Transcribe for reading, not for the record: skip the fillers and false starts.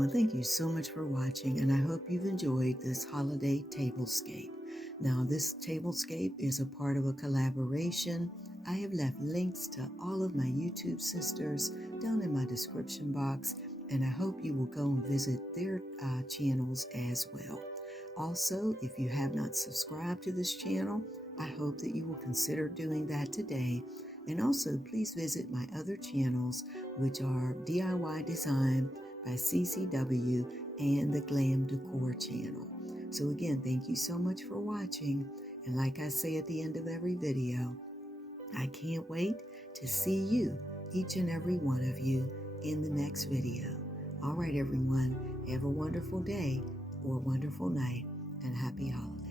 everyone, thank you so much for watching, and I hope you've enjoyed this holiday tablescape. Now, this tablescape is a part of a collaboration. I have left links to all of my YouTube sisters down in my description box, and I hope you will go and visit their channels as well. Also, if you have not subscribed to this channel, I hope that you will consider doing that today. And also, please visit my other channels, which are DIY Design by CCW and the Glam Decor channel. So again, thank you so much for watching. And like I say at the end of every video, I can't wait to see you, each and every one of you, in the next video. All right, everyone, have a wonderful day or wonderful night, and happy holidays.